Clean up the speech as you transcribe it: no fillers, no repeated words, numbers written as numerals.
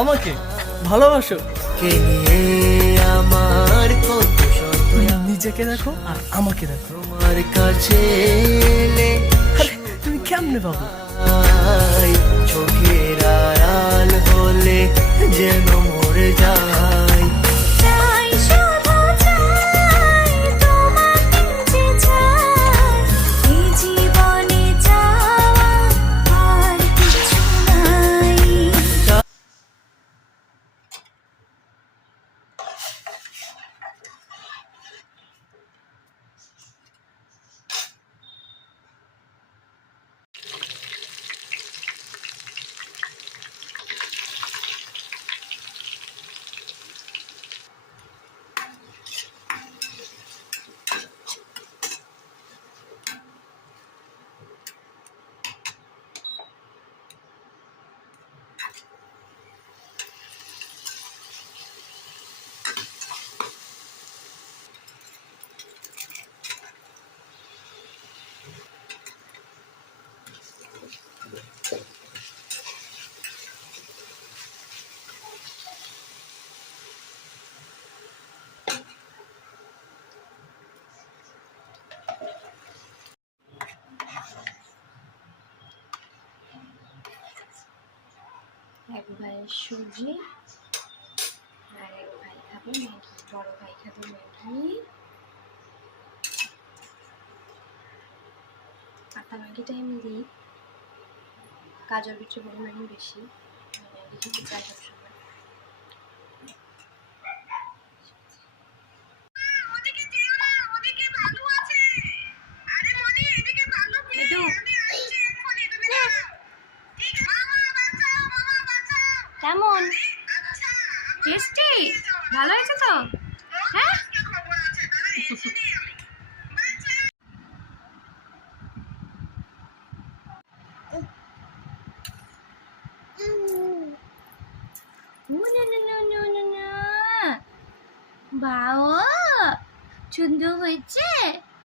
আমাকে ভালোবাসো। কে নিয়ে আমার কত শত, নিজেকে দেখো আর আমাকে দেখো। তোমার কাছে এলে আরে তুমি কেমনে পাবো? চোখের আড়াল হলে যেন মরে যায়। চাই শুধু চাই তোমাকে যে চাই, এই জীবনে চাওয়া আর কিছু নাই। এক ভাইয়ের সুজি আর এক ভাই খাবে ম্যাগি। বড় ভাই খাবে ম্যাগি, আটা ম্যাগিটা আমি দিই, গাজর বিটের পরিমাণ বেশি, ম্যাগি খেতে চাই সবসময়। কেমন টেস্টি? ভালো হয়েছে তো? হ্যাঁ, বাও সুন্দর হয়েছে।